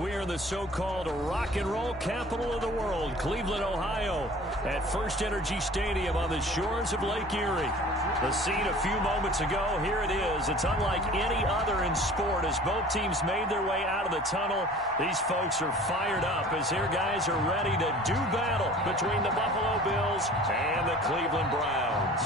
We're in the so-called rock and roll capital of the world, Cleveland, Ohio, at First Energy Stadium on the shores of Lake Erie. The scene a few moments ago, here it is. It's unlike any other in sport as both teams made their way out of the tunnel. These folks are fired up as their guys are ready to do battle between the Buffalo Bills and the Cleveland Browns.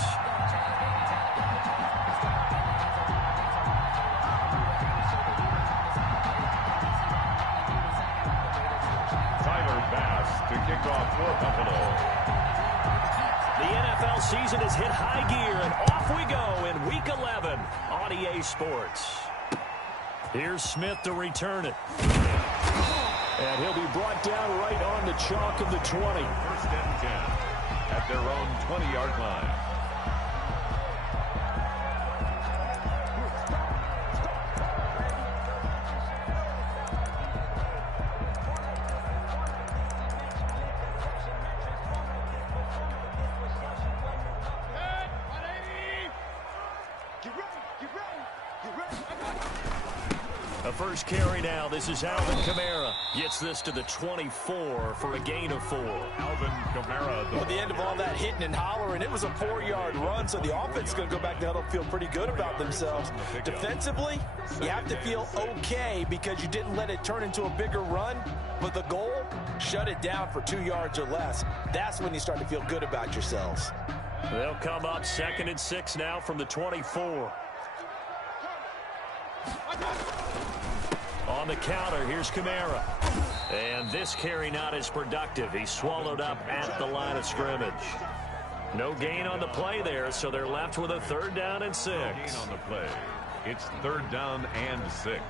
To kick off for Buffalo. The NFL season has hit high gear, and off we go in Week 11 on EA Sports. Here's Smith to return it. And he'll be brought down right on the chalk of the 20. First and 10 at their own 20-yard line. A first carry now. This is Alvin Kamara. Gets this to the 24 for a gain of 4. Alvin Kamara. At the end of all that hitting and hollering, it was a 4-yard run, so the offense is going to go back to huddle and feel pretty good about themselves. Defensively, you have to feel okay because you didn't let it turn into a bigger run, but the goal, shut it down for 2 yards or less. That's when you start to feel good about yourselves. They'll come up 2nd and 6 now from the 24. On the counter, here's Kamara. And this carry not as productive. He's swallowed up at the line of scrimmage. No gain on the play there, so they're left with a 3rd down and 6. No gain on the play. It's 3rd down and 6.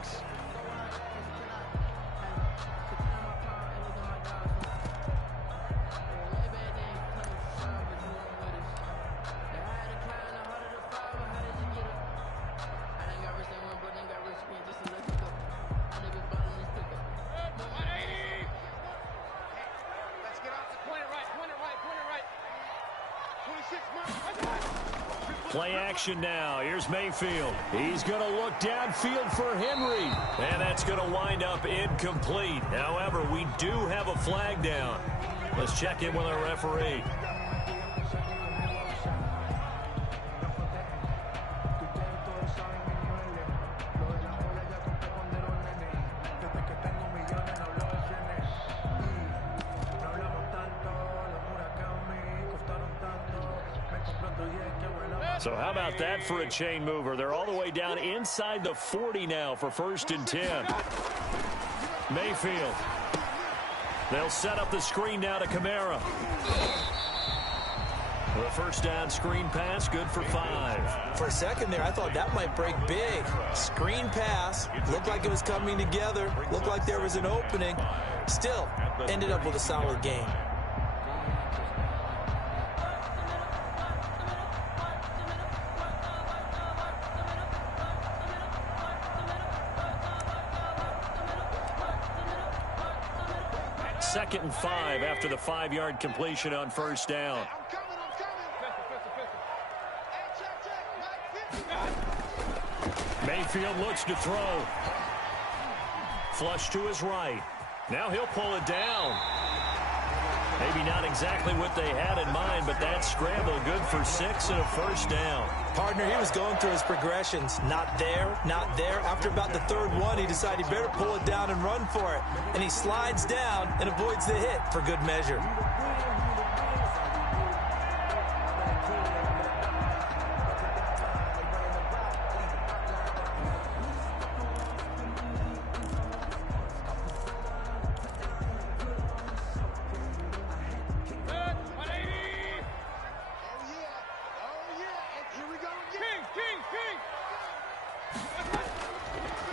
Play action now. Here's Mayfield. He's going to look downfield for Henry. And that's going to wind up incomplete. However, we do have a flag down. Let's check in with our referee. So how about that for a chain mover? They're all the way down inside the 40 now for 1st and 10. Mayfield. They'll set up the screen now to Kamara. The first down screen pass, good for 5. For a second there, I thought that might break big. Screen pass, looked like it was coming together, looked like there was an opening. Still, ended up with a solid game. Second and 5 after the 5-yard completion on 1st down. Mayfield looks to throw. Flush to his right. Now he'll pull it down. Maybe not exactly what they had in mind, but that scramble good for 6 and a 1st down. Partner, he was going through his progressions. Not there, not there. After about the 3rd one, he decided he better pull it down and run for it. And he slides down and avoids the hit for good measure.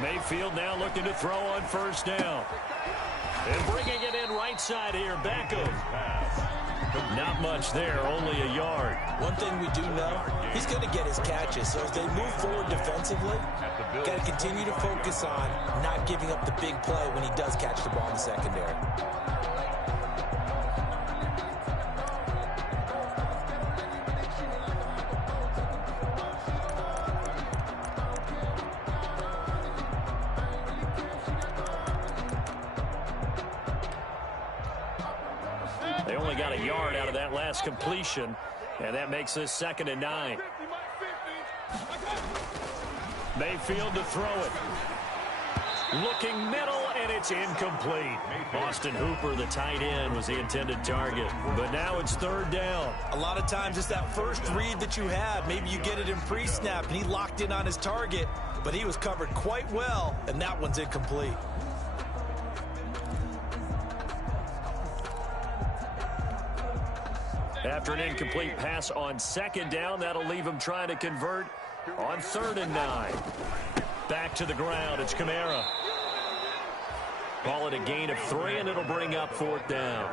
Mayfield now looking to throw on 1st down. And bringing it in right side here, Beckham. Not much there, only a yard. One thing we do know, he's going to get his catches. So as they move forward defensively, got to continue to focus on not giving up the big play when he does catch the ball in the secondary. only got a yard out of that last completion, and that makes this 2nd and 9. Mayfield to throw it. Looking middle, and it's incomplete. Austin Hooper, the tight end, was the intended target. But now it's 3rd down. A lot of times it's that first read that you have. Maybe you get it in pre-snap, and he locked in on his target, but he was covered quite well, and that one's incomplete. After an incomplete pass on 2nd down, that'll leave him trying to convert on 3rd and 9. Back to the ground, it's Kamara. Call it a gain of 3, and it'll bring up 4th down.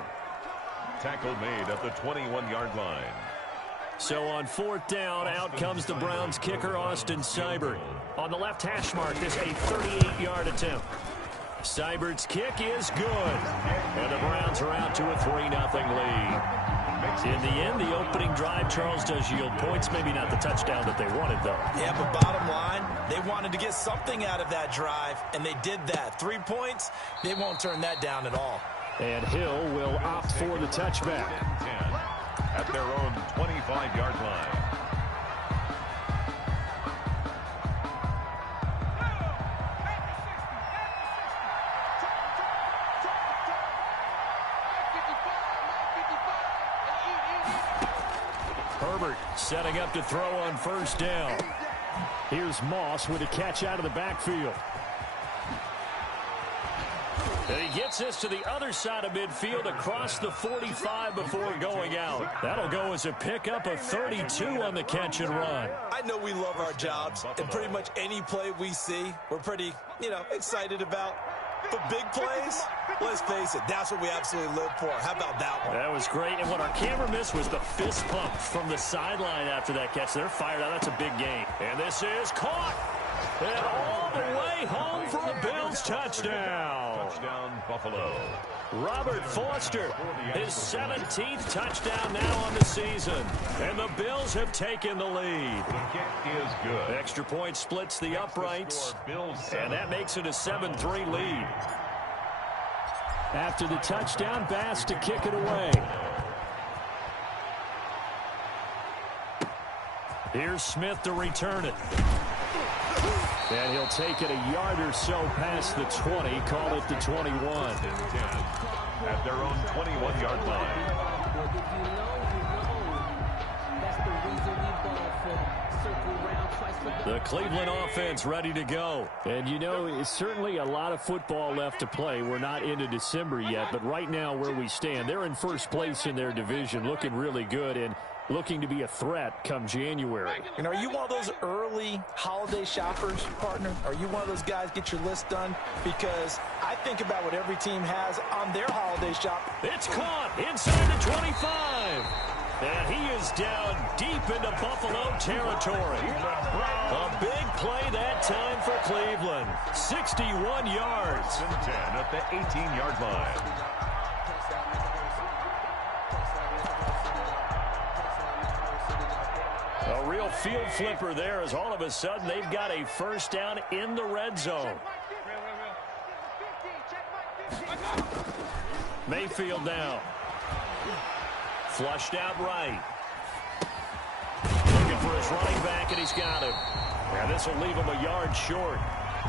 Tackle made at the 21-yard line. So on 4th down, out comes the Browns kicker, Austin Seibert. On the left hash mark, this a 38-yard attempt. Seibert's kick is good. And the Browns are out to a 3-0 lead. In the end, the opening drive, Charles, does yield points. Maybe not the touchdown that they wanted, though. Yeah, but bottom line, they wanted to get something out of that drive, and they did that. 3 points, they won't turn that down at all. And Hill will opt for the touchback. 10 at their own 25-yard line. Herbert setting up to throw on 1st down. Here's Moss with a catch out of the backfield. And he gets this to the other side of midfield across the 45 before going out. That'll go as a pickup of 32 on the catch and run. I know we love our jobs, and pretty much any play we see, we're pretty, excited about. But big plays, let's face it, that's what we absolutely live for. How about that one? That was great. And what our camera missed was the fist pump from the sideline after that catch. They're fired out. That's a big gain. And this is caught. And all the way home for a Bills touchdown. Touchdown, Buffalo. Robert Foster, his 17th touchdown now on the season. And the Bills have taken the lead. The kick is good. Extra point splits the uprights. And that makes it a 7-3 lead. After the touchdown, Bass to kick it away. Here's Smith to return it. And he'll take it a yard or so past the 20, call it the 21. 10 at their own 21-yard line. The Cleveland offense ready to go. And it's certainly a lot of football left to play. We're not into December yet, but right now where we stand, they're in first place in their division, looking really good and looking to be a threat come January. And are you one of those early holiday shoppers, partner? Are you one of those guys get your list done? Because I think about what every team has on their holiday shop. It's caught inside the 25. And he is down deep into Buffalo territory. A big play that time for Cleveland. 61 yards. 10 at the 18-yard line. A real field flipper there as all of a sudden they've got a 1st down in the red zone. Mayfield now. Flushed out right. Looking for his running back, and he's got it. And this will leave him a yard short.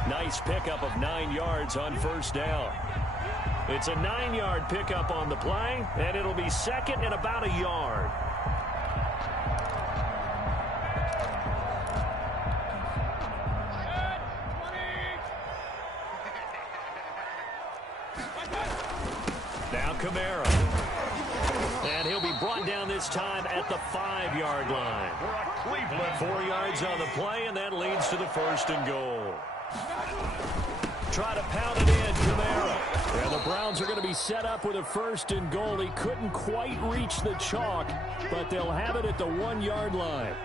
Nice pickup of 9 yards on 1st down. It's a 9-yard pickup on the play, and it'll be 2nd and about a yard. Now Kamara. And he'll be brought down this time at the 5-yard line. 4 yards on the play, and that leads to the 1st and goal. Try to pound it in, Kamara. And the Browns are going to be set up with a 1st and goal. He couldn't quite reach the chalk, but they'll have it at the 1-yard line.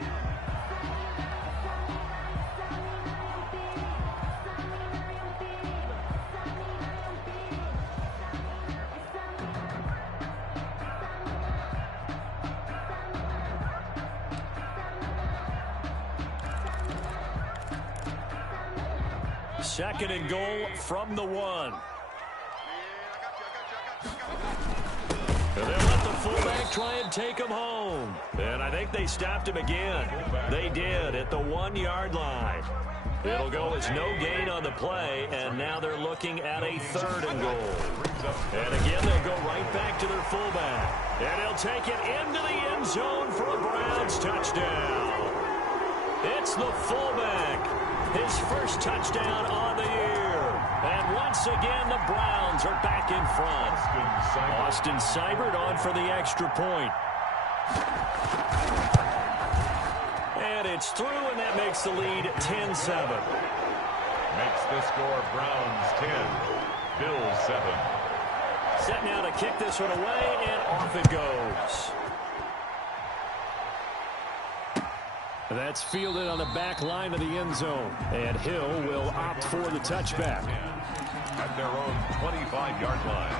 Second and goal from the 1. And they'll let the fullback try and take him home. And I think they stopped him again. They did at the 1-yard line. It'll go as no gain on the play, and now they're looking at a 3rd and goal. And again, they'll go right back to their fullback. And he'll take it into the end zone for a Browns touchdown. It's the fullback. His first touchdown on the year. And once again, the Browns are back in front. Austin Seibert on for the extra point. And it's through, and that makes the lead 10-7. Makes the score Browns 10, Bills 7. Set now to kick this one away, and off it goes. That's fielded on the back line of the end zone. And Hill will opt for the touchback. At their own 25-yard line.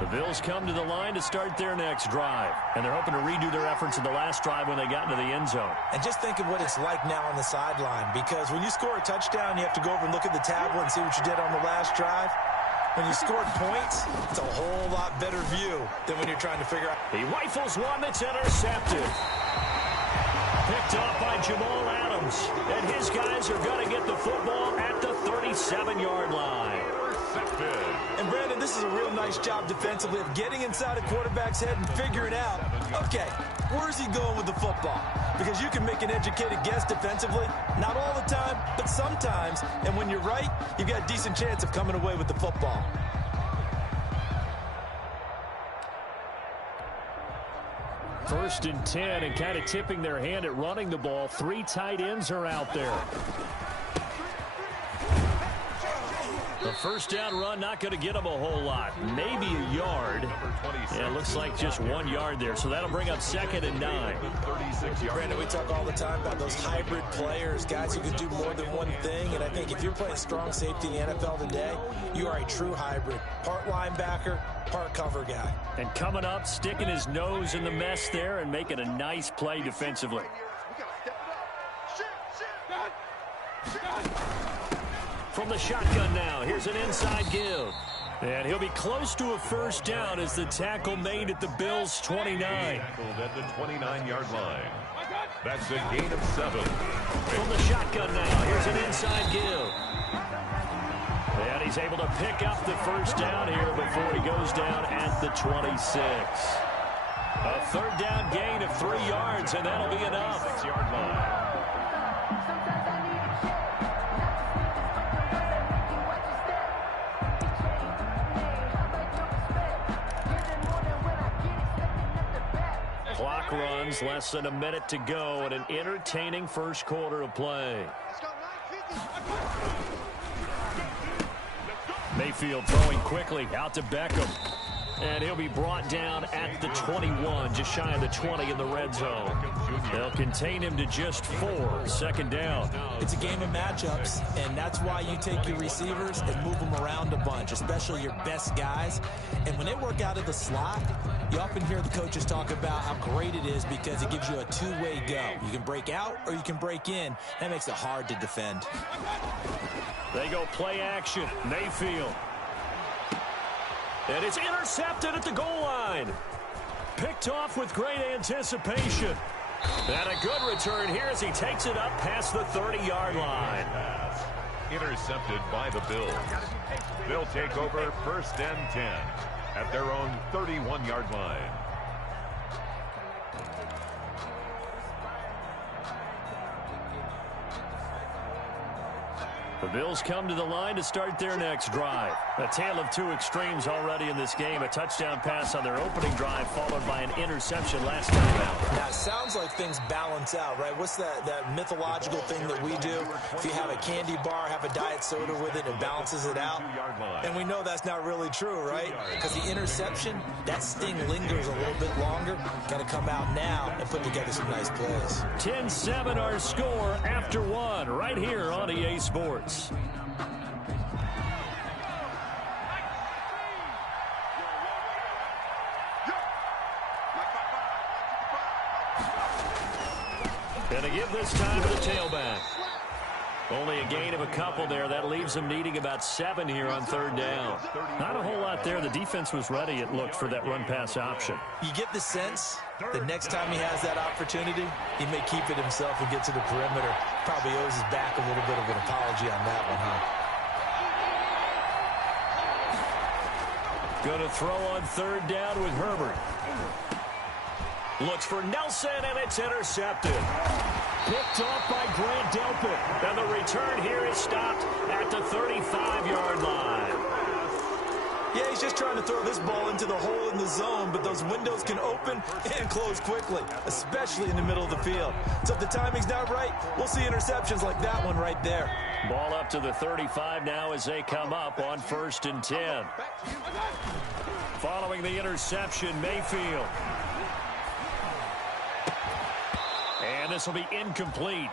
The Bills come to the line to start their next drive. And they're hoping to redo their efforts in the last drive when they got into the end zone. And just think of what it's like now on the sideline, because when you score a touchdown, you have to go over and look at the tablet and see what you did on the last drive. When you scored points, it's a whole lot better view than when you're trying to figure out. He rifles one that's intercepted. Picked off by Jamal Adams. And his guys are going to get the football at the 37-yard line. And Brandon, this is a real nice job defensively of getting inside a quarterback's head and figuring out, okay, where's he going with the football? Because you can make an educated guess defensively, not all the time, but sometimes. And when you're right, you've got a decent chance of coming away with the football. First and 10, and kind of tipping their hand at running the ball. 3 tight ends are out there. The first down run not going to get them a whole lot. Maybe a yard. Yeah, it looks like just 1 yard there. So that'll bring up 2nd and 9. Brandon, we talk all the time about those hybrid players, guys who can do more than one thing. And I think if you're playing strong safety in the NFL today, you are a true hybrid. Part linebacker, part cover guy. And coming up, sticking his nose in the mess there and making a nice play defensively. From the shotgun now, here's an inside give. And he'll be close to a first down as the tackle made at the Bills' 29. At the 29-yard line. That's a gain of 7. From the shotgun now, here's an inside give. And he's able to pick up the first down here before he goes down at the 26. A 3rd down gain of 3 yards, and that'll be enough. 6-yard line. Clock runs, less than a minute to go, and an entertaining first quarter of play. Mayfield throwing quickly out to Beckham. And he'll be brought down at the 21, just shy of the 20 in the red zone. They'll contain him to just 4, 2nd down. It's a game of matchups, and that's why you take your receivers and move them around a bunch, especially your best guys. And when they work out of the slot, you often hear the coaches talk about how great it is because it gives you a two-way go. You can break out or you can break in. That makes it hard to defend. They go play action. Mayfield. And it's intercepted at the goal line. Picked off with great anticipation. And a good return here as he takes it up past the 30-yard line. Intercepted by the Bills. They'll take over 1st and 10 at their own 31-yard line. The Bills come to the line to start their next drive. A tale of 2 extremes already in this game. A touchdown pass on their opening drive followed by an interception last time out. Now, it sounds like things balance out, right? What's that mythological thing that we do? If you have a candy bar, have a diet soda with it, it balances it out. And we know that's not really true, right? Because the interception, that sting lingers a little bit longer. Got to come out now and put together some nice plays. 10-7 our score after 1 right here on EA Sports. And they give this time to the tailback. Only a gain of a couple there. That leaves them needing about 7 here on 3rd down. Not a whole lot there. The defense was ready, it looked, for that run-pass option. You get the sense that next time he has that opportunity, he may keep it himself and get to the perimeter. Probably owes his back a little bit of an apology on that one, huh? Going to throw on 3rd down with Herbert. Looks for Nelson, and it's intercepted. Picked off by Grant Delpit. And the return here is stopped at the 35-yard line. Yeah, he's just trying to throw this ball into the hole in the zone, but those windows can open and close quickly, especially in the middle of the field. So if the timing's not right, we'll see interceptions like that one right there. Ball up to the 35 now as they come up on 1st and 10. Following the interception, Mayfield. And this will be incomplete.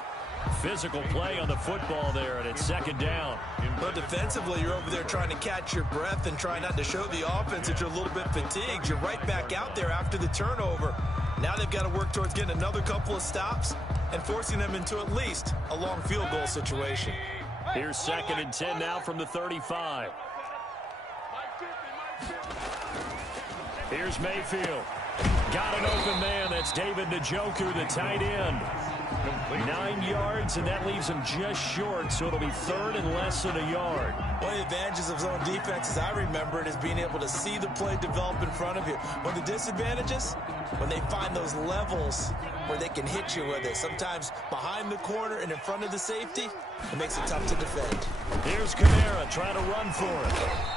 Physical play on the football there, and it's 2nd down. But defensively, you're over there trying to catch your breath and try not to show the offense that you're a little bit fatigued. You're right back out there after the turnover. Now they've got to work towards getting another couple of stops and forcing them into at least a long field goal situation. Here's 2nd and 10 now from the 35. Here's Mayfield. Got an open man. That's David Njoku, the tight end. 9 yards, and that leaves him just short, so it'll be 3rd and less than a yard. One of the advantages of zone defense, as I remember it, is being able to see the play develop in front of you. One of the disadvantages, when they find those levels where they can hit you with it, sometimes behind the corner and in front of the safety, it makes it tough to defend. Here's Kamara trying to run for it.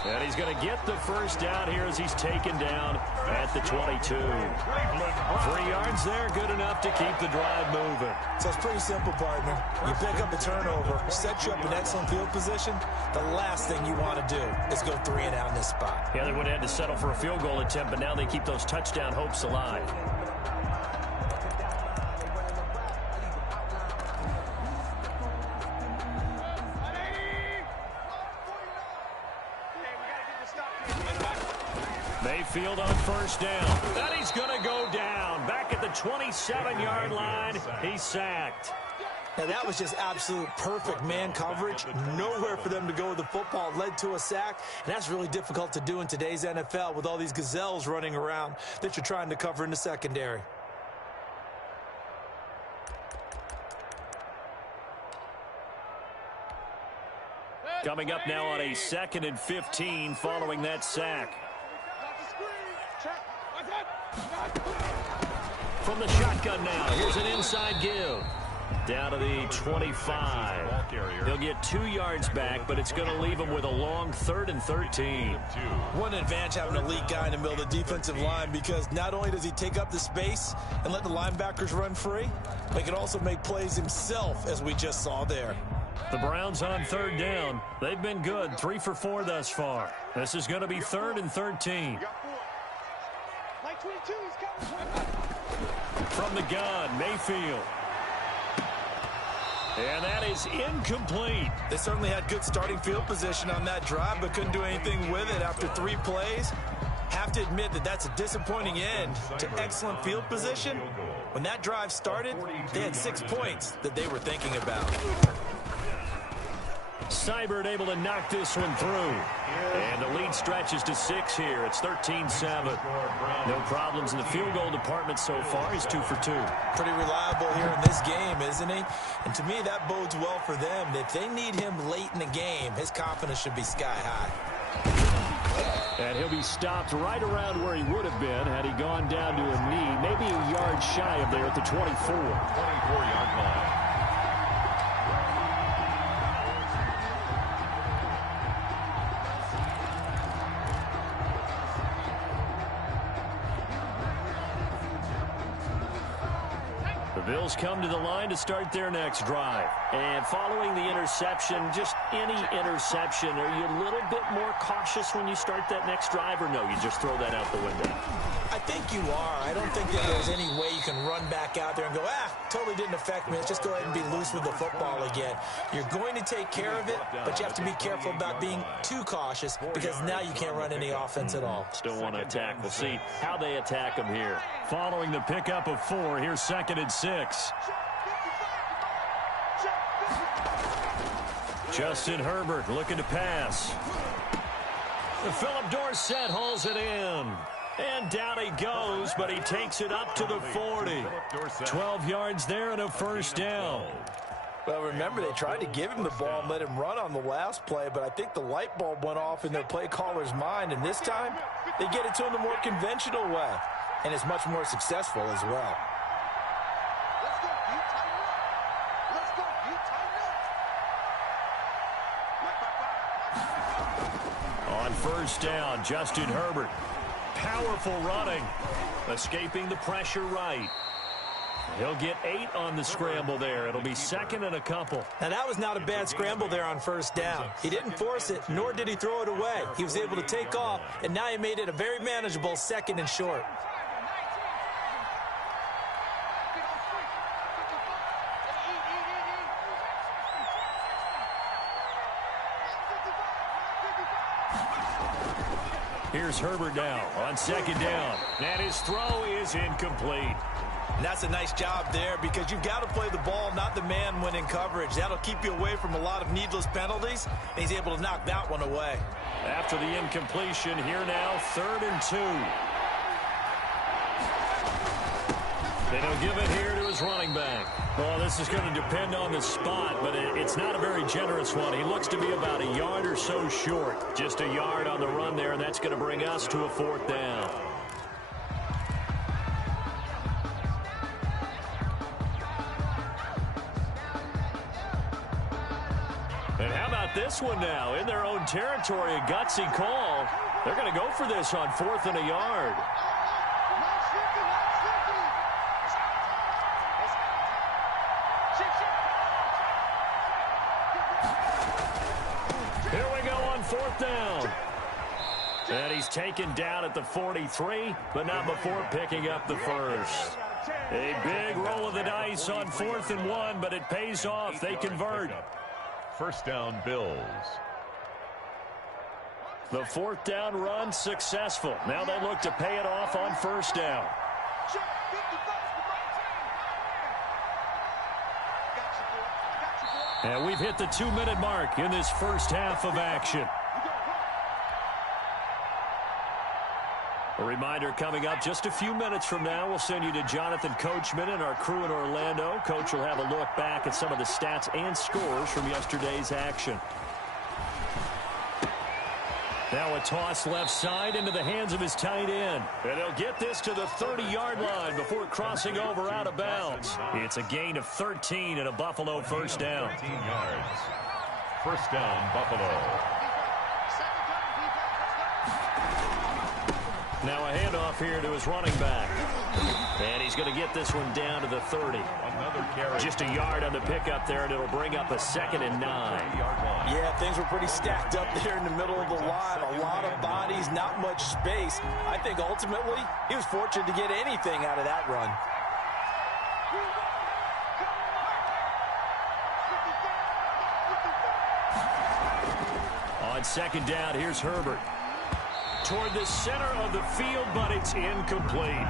And he's going to get the 1st down here as he's taken down at the 22. 3 yards there, good enough to keep the drive moving. So it's pretty simple, partner. You pick up a turnover, set you up in excellent field position. The last thing you want to do is go 3 and out in this spot. Yeah, they would have had to settle for a field goal attempt, but now they keep those touchdown hopes alive. Mayfield on 1st down. And he's going to go down. Back at the 27-yard line, he's sacked. Now, that was just absolute perfect man coverage. Nowhere for them to go with the football. Led to a sack, and that's really difficult to do in today's NFL with all these gazelles running around that you're trying to cover in the secondary. Coming up now on a 2nd and 15 following that sack. From the shotgun now, here's an inside give. Down to the 25. He'll get 2 yards back, but it's going to leave him with a long 3rd and 13. One advantage having an elite guy in the middle of the defensive line, because not only does he take up the space and let the linebackers run free, but he can also make plays himself, as we just saw there. The Browns on 3rd down. They've been good, 3 for 4 thus far. This is going to be 3rd and 13. From the gun, Mayfield. And that is incomplete. They certainly had good starting field position on that drive, but couldn't do anything with it after 3 plays. Have to admit that that's a disappointing end to excellent field position. When that drive started, they had 6 points that they were thinking about. Seibert able to knock this one through. And the lead stretches to 6 here. It's 13-7. No problems in the field goal department so far. He's 2 for 2. Pretty reliable here in this game, isn't he? And to me, that bodes well for them. If they need him late in the game, his confidence should be sky high. And he'll be stopped right around where he would have been had he gone down to a knee, maybe a yard shy of there at the 24. 24-yard line. Bills come to the line to start their next drive. And following the interception, just any interception, are you a little bit more cautious when you start that next drive, or no, you just throw that out the window? I think you are. I don't think that there's any way you can run back out there and go, totally didn't affect me. Let's just go ahead and be loose with the football again. You're going to take care of it, but you have to be careful about being too cautious, because now you can't run any offense at all. Still want to attack. We'll see how they attack them here. Following the pickup of 4, here's 2nd and 6. Justin Herbert looking to pass. Philip Dorsett hauls it in. And down he goes, but he takes it up to the 40. 12 yards there and a first down. Well, remember, they tried to give him the ball and let him run on the last play, but I think the light bulb went off in their play caller's mind, and this time they get it to him the more conventional way, and it's much more successful as well. On first down, Justin Herbert. Powerful running. Escaping the pressure right. He'll get 8 on the scramble there. It'll be second and a couple. Now, that was not a bad scramble there on first down. He didn't force it, nor did he throw it away. He was able to take off, and now he made it a very manageable second and short. Here's Herbert now on second down. And his throw is incomplete. And that's a nice job there because you've got to play the ball, not the man when in coverage. That'll keep you away from a lot of needless penalties, and he's able to knock that one away. After the incompletion, here now, 3rd and 2. And he'll give it here to his running back. Well, this is going to depend on the spot, but it's not a very generous one. He looks to be about a yard or so short. Just a yard on the run there, and that's going to bring us to a 4th down. And how about this one now? In their own territory, a gutsy call. They're going to go for this on 4th and a yard. Here we go on 4th down. And he's taken down at the 43, but not before picking up the first. A big roll of the dice on 4th and 1, but it pays off. They convert. First down, Bills. The 4th down run successful. Now they look to pay it off on first down. And we've hit the 2-minute mark in this first half of action. A reminder coming up just a few minutes from now, we'll send you to Jonathan Coachman and our crew in Orlando. Coach will have a look back at some of the stats and scores from yesterday's action. Now a toss left side into the hands of his tight end. And he'll get this to the 30-yard line before crossing over out of bounds. It's a gain of 13 and a Buffalo first down. 13 yards. First down, Buffalo. Now a handoff here to his running back. And he's going to get this one down to the 30. Another carry. Just a yard on the pickup there, and it'll bring up a 2nd and 9. Yeah, things were pretty stacked up there in the middle of the line. A lot of bodies, not much space. I think ultimately he was fortunate to get anything out of that run. On second down, here's Herbert. Toward the center of the field, but it's incomplete.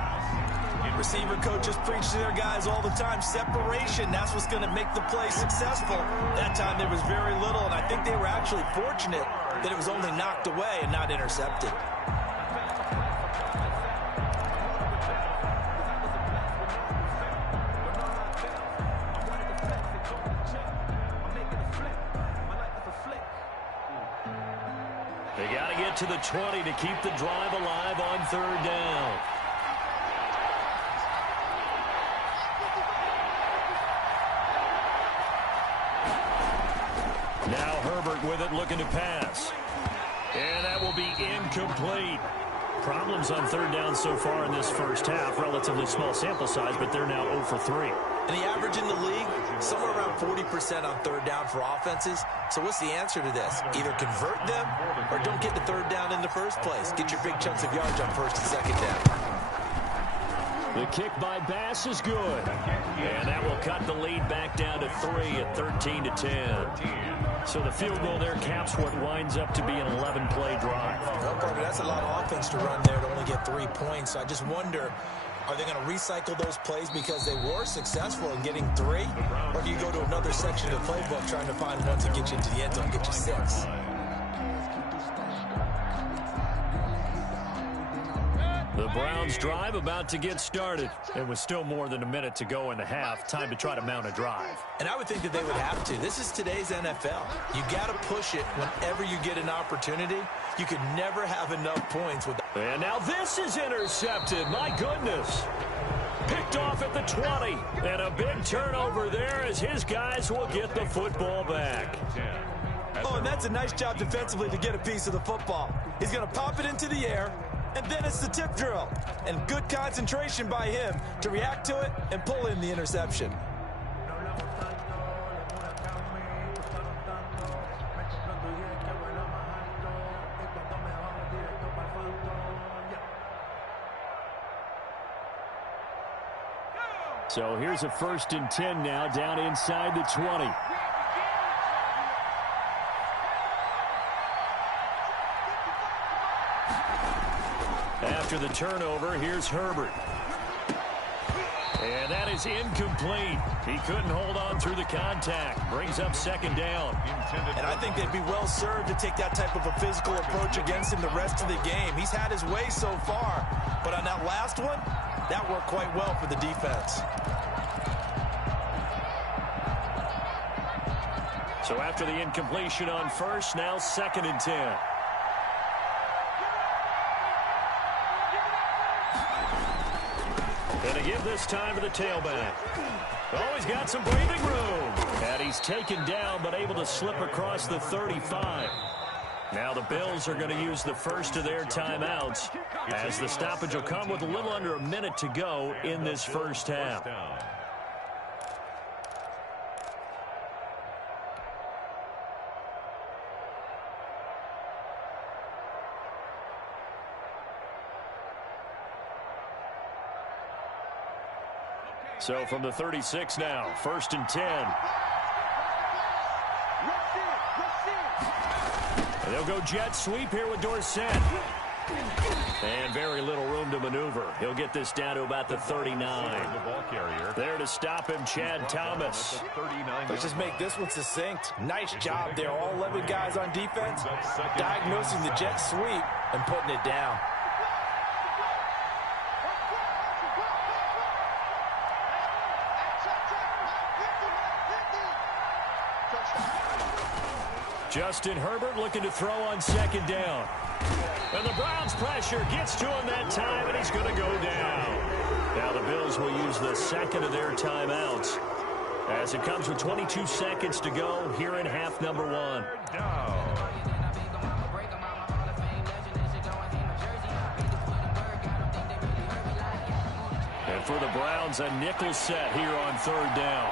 Receiver coaches preach to their guys all the time. Separation, that's what's going to make the play successful. That time there was very little, and I think they were actually fortunate that it was only knocked away and not intercepted. They got to get to the 20 to keep the drive alive on 3rd down. Now Herbert with it, looking to pass. And that will be incomplete. Problems on 3rd down so far in this first half. Relatively small sample size, but they're now 0 for 3. And the average in the league, somewhere around 40% on 3rd down for offenses. So what's the answer to this? Either convert them or don't get the 3rd down in the first place. Get your big chunks of yards on 1st and 2nd down. The kick by Bass is good. And that will cut the lead back down to 3 at 13-10. So the field goal there caps what winds up to be an 11-play drive. Well, Carter, that's a lot of offense to run there to only get 3 points. So I just wonder, Are they going to recycle those plays because they were successful in getting 3? Or do you go to another section of the playbook trying to find one to get you into the end zone, get you 6? The Browns drive about to get started. It was still more than a minute to go in the half. Time to try to mount a drive. And I would think that they would have to. This is today's NFL. You got to push it whenever you get an opportunity. You could never have enough points with. And now this is intercepted. My goodness. Picked off at the 20. And a big turnover there as his guys will get the football back. Oh, and that's a nice job defensively to get a piece of the football. He's going to pop it into the air. And then it's the tip drill. And good concentration by him to react to it and pull in the interception. So here's a 1st and 10 now down inside the 20. After the turnover, here's Herbert. And that is incomplete. He couldn't hold on through the contact. Brings up 2nd down. And I think they'd be well served to take that type of a physical approach against him the rest of the game. He's had his way so far. But on that last one, that worked quite well for the defense. So after the incompletion on 1st, now 2nd and 10. And to give this time to the tailback. Oh, he's got some breathing room. And he's taken down, but able to slip across the 35. Now the Bills are going to use the first of their timeouts, as the stoppage will come with a little under a minute to go in this first half. So from the 36 now, 1st and 10. And they'll go jet sweep here with Dorsett. And very little room to maneuver. He'll get this down to about the 39. There to stop him, Chad Thomas. Let's just make this one succinct. Nice job there. All 11 guys on defense diagnosing the jet sweep and putting it down. Justin Herbert looking to throw on 2nd down. And the Browns pressure gets to him that time, and he's going to go down. Now the Bills will use the 2nd of their timeouts, as it comes with 22 seconds to go here in half number 1. And for the Browns, a nickel set here on 3rd down.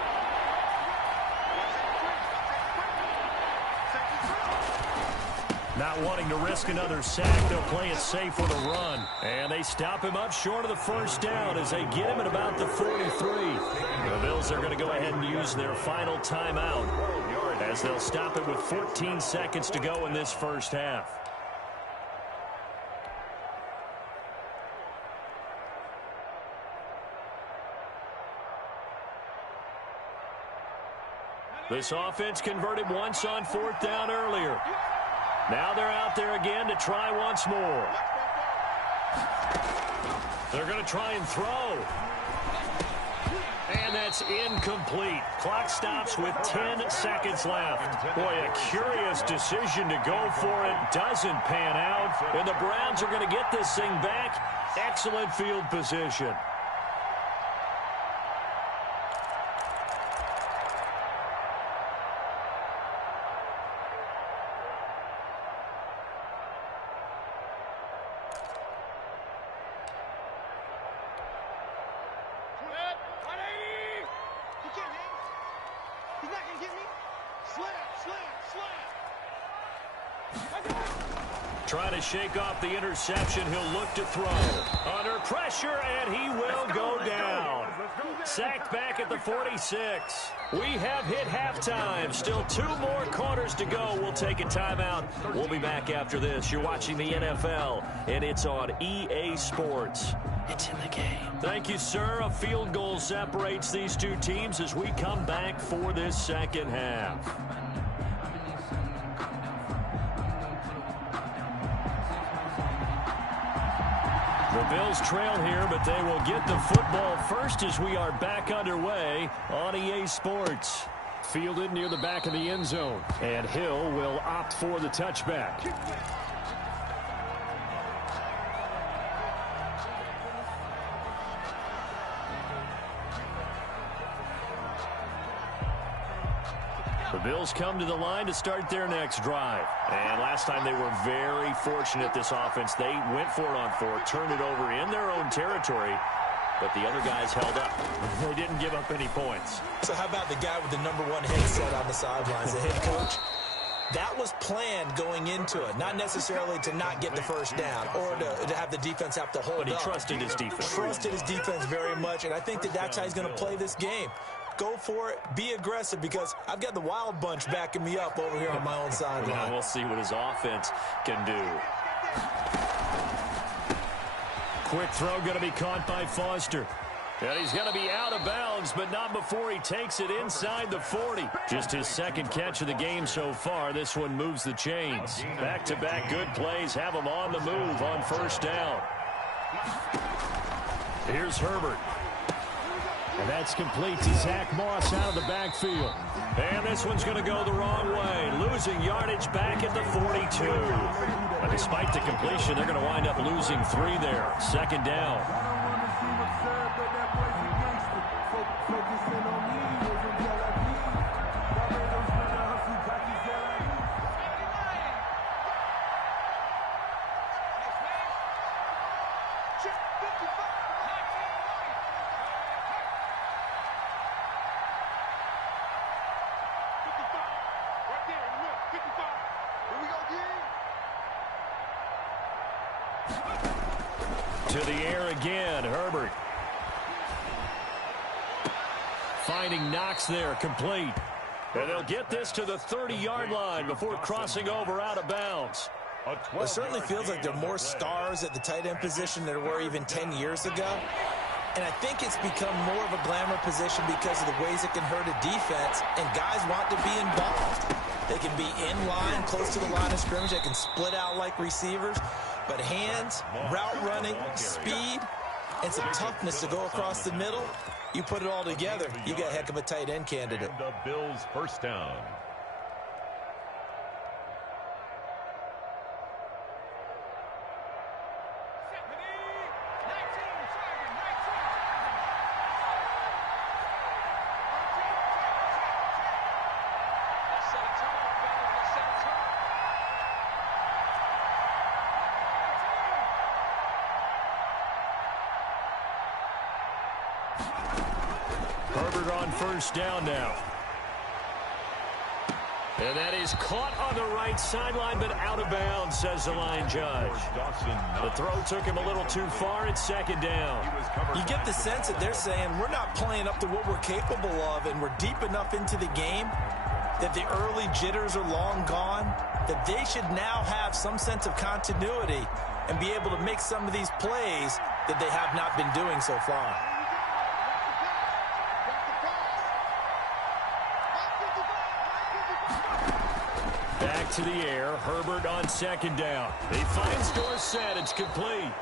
Not wanting to risk another sack, they'll play it safe with a run. And they stop him up short of the 1st down as they get him at about the 43. The Bills are going to go ahead and use their final timeout, as they'll stop it with 14 seconds to go in this first half. This offense converted once on 4th down earlier. Now they're out there again to try once more. They're going to try and throw. And that's incomplete. Clock stops with 10 seconds left. Boy, a curious decision to go for it. Doesn't pan out. And the Browns are going to get this thing back. Excellent field position. Trying to shake off the interception. He'll look to throw. Under pressure, and he will go down. Sacked back at the 46. We have hit halftime. Still 2 more quarters to go. We'll take a timeout. We'll be back after this. You're watching the NFL, and it's on EA Sports. It's in the game. Thank you, sir. A field goal separates these two teams as we come back for this second half. The Bills trail here, but they will get the football first as we are back underway on EA Sports. Fielded near the back of the end zone, and Hill will opt for the touchback. The Bills come to the line to start their next drive. And last time they were very fortunate, this offense. They went for it on 4, turned it over in their own territory, but the other guys held up. They didn't give up any points. So how about the guy with the #1 headset on the sidelines, the head coach? That was planned going into it, not necessarily to not get the first down or to have the defense have to hold up. But he trusted his defense. Trusted his defense very much, and I think that's how he's going to play this game. Go for it, be aggressive, because I've got the Wild Bunch backing me up over here on my own sideline. Well, we'll see what his offense can do. Quick throw going to be caught by Foster. And he's going to be out of bounds, but not before he takes it inside the 40. Just his second catch of the game so far. This one moves the chains. Back-to-back good plays have him on the move on first down. Here's Herbert. And that's complete to Zach Moss out of the backfield. And this one's going to go the wrong way. Losing yardage back at the 42. But despite the completion, they're going to wind up losing 3 there. Second down. To the air again, Herbert. Finding Knox there, complete. And they'll get this to the 30-yard line before crossing over out of bounds. Well, it certainly feels like there are more stars at the tight end position than there were even 10 years ago. And I think it's become more of a glamour position because of the ways it can hurt a defense, and guys want to be involved. They can be in line, close to the line of scrimmage. They can split out like receivers. But hands, route running, speed, and some toughness to go across the middle, you put it all together, you got a heck of a tight end candidate. And the Bills' first down. Herbert on first down now. And that is caught on the right sideline, but out of bounds, says the line judge. The throw took him a little too far. It's second down. You get the sense that they're saying we're not playing up to what we're capable of, and we're deep enough into the game that the early jitters are long gone, that they should now have some sense of continuity and be able to make some of these plays that they have not been doing so far. Back to the air. Herbert on second down. He finds Dorsett. It's complete.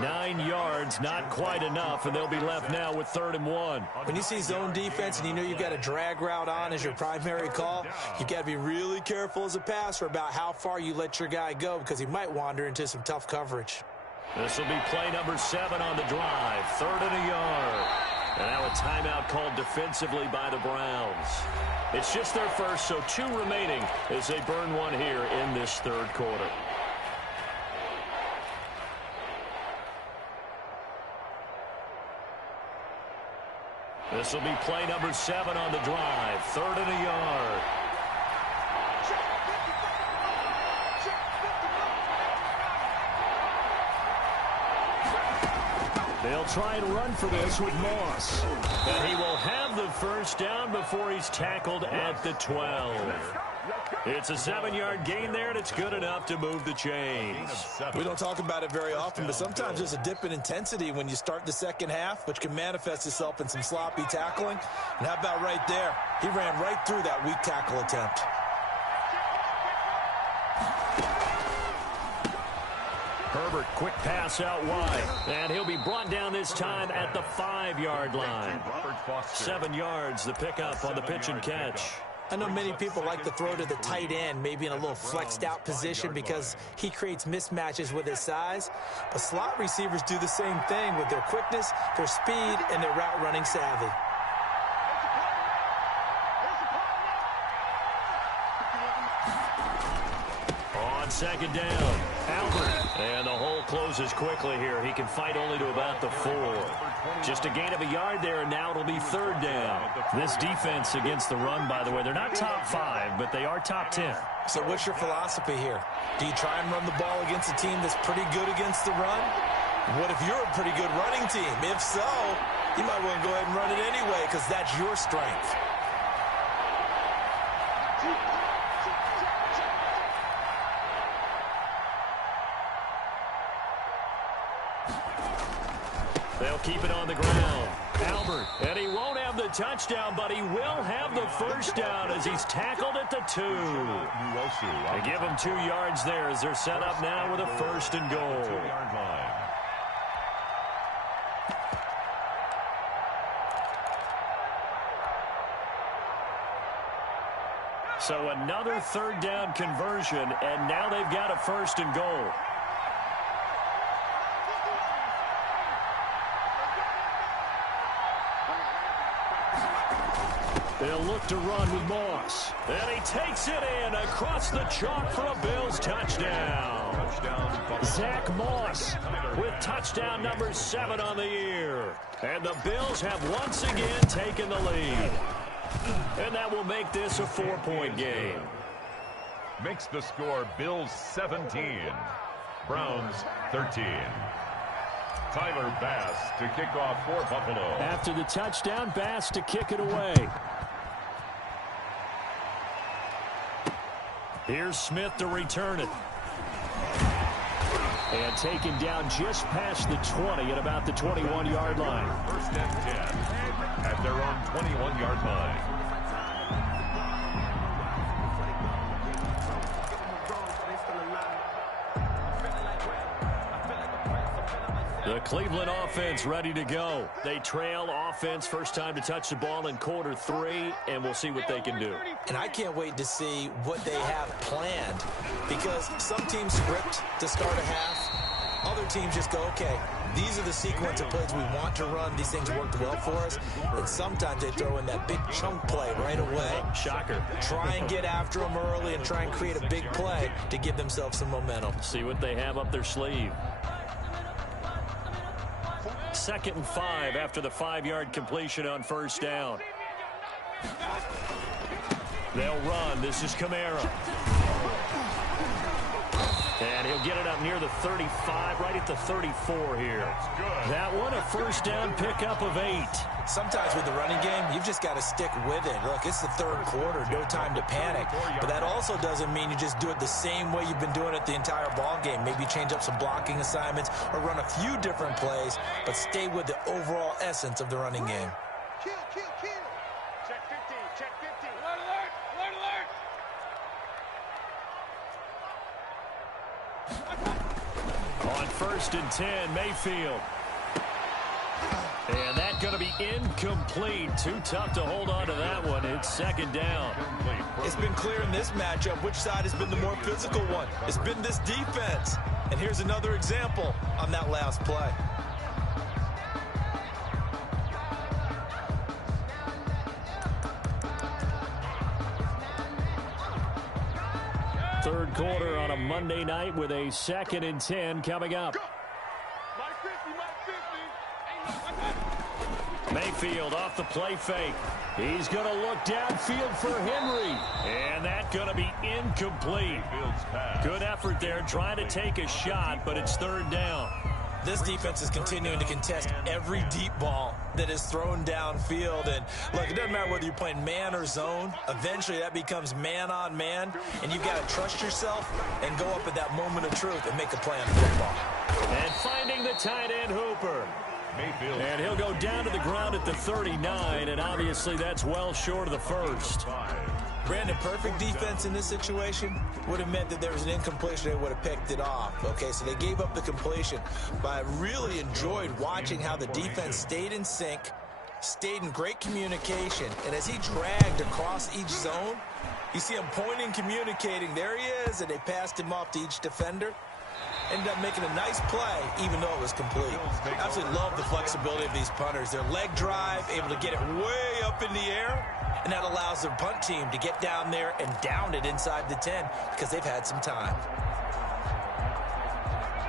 9 yards, not quite enough, and they'll be left now with 3rd and 1. When you see zone defense and you know you've got a drag route on as your primary call, you've got to be really careful as a passer about how far you let your guy go because he might wander into some tough coverage. This will be play number 7 on the drive. 3rd and a yard. And now a timeout called defensively by the Browns. It's just their first, so 2 remaining as they burn one here in this 3rd quarter. This will be play number 7 on the drive. 3rd and a yard. They'll try and run for this with Moss. And he will have the first down before he's tackled at the 12. It's a 7-yard gain there, and it's good enough to move the chains. We don't talk about it very often, but sometimes there's a dip in intensity when you start the second half, which can manifest itself in some sloppy tackling. And how about right there? He ran right through that weak tackle attempt. Herbert, quick pass out wide. And he'll be brought down this time at the 5-yard line. 7 yards, the pickup on the pitch and catch. I know many people like to throw to the tight end, maybe in a little flexed out position because he creates mismatches with his size. But slot receivers do the same thing with their quickness, their speed, and their route running savvy. On second down, Albert. And the hole closes quickly here. He can fight only to about the 4. Just a gain of a yard there, and now it'll be 3rd down. This defense against the run, by the way, they're not top 5, but they are top 10. So what's your philosophy here? Do you try and run the ball against a team that's pretty good against the run? What if you're a pretty good running team? If so, you might want to go ahead and run it anyway because that's your strength. They'll keep it on the ground. Albert, and he won't have the touchdown, but he will have the first down as he's tackled at the 2. They give him 2 yards there as they're set up now with a 1st and goal. 2-yard line. So another 3rd down conversion, and now they've got a 1st and goal. They'll look to run with Moss. And he takes it in across the chalk for a Bills touchdown. Zach Moss with touchdown number 7 on the year. And the Bills have once again taken the lead. And that will make this a 4-point game. Makes the score Bills 17, Browns 13. Tyler Bass to kick off for Buffalo. After the touchdown, Bass to kick it away. Here's Smith to return it. And taken down just past the 20 at about the 21-yard line. 1st and 10 at their own 21-yard line. The Cleveland offense ready to go. They trail offense first time to touch the ball in quarter 3, and we'll see what they can do. And I can't wait to see what they have planned because some teams script to start a half. Other teams just go, okay, these are the sequence of plays we want to run. These things worked well for us. And sometimes they throw in that big chunk play right away. Shocker. Try and get after them early and try and create a big play to give themselves some momentum. See what they have up their sleeve. 2nd and 5 after the 5-yard completion on 1st down. They'll run. This is Kamara. And he'll get it up near the 35, right at the 34 here. That one, a 1st down pickup of 8. Sometimes with the running game, you've just got to stick with it. Look, it's the 3rd quarter, no time to panic. But that also doesn't mean you just do it the same way you've been doing it the entire ball game. Maybe change up some blocking assignments or run a few different plays, but stay with the overall essence of the running game. Kill. Check 50, check 50. Alert, alert. On 1st and 10, Mayfield. And that's going to be incomplete. Too tough to hold on to that one. It's 2nd down. It's been clear in this matchup which side has been the more physical one. It's been this defense. And here's another example on that last play. Third quarter on a Monday night with a 2nd and 10 coming up. Mayfield off the play fake. He's going to look downfield for Henry. And that's going to be incomplete. Good effort there trying to take a shot, but it's 3rd down. This defense is continuing to contest every deep ball that is thrown downfield. And look, it doesn't matter whether you're playing man or zone. Eventually that becomes man on man, and you've got to trust yourself and go up at that moment of truth and make a play on the football. And finding the tight end Hooper. And he'll go down to the ground at the 39, and obviously that's well short of the first. Brandon, perfect defense in this situation would have meant that there was an incompletion. They would have picked it off. Okay, so they gave up the completion. But I really enjoyed watching how the defense stayed in sync, stayed in great communication, and as he dragged across each zone, you see him pointing, communicating. There he is, and they passed him off to each defender. Ended up making a nice play, even though it was complete. Absolutely love the flexibility of these punters. Their leg drive, able to get it way up in the air, and that allows their punt team to get down there and down it inside the 10 because they've had some time.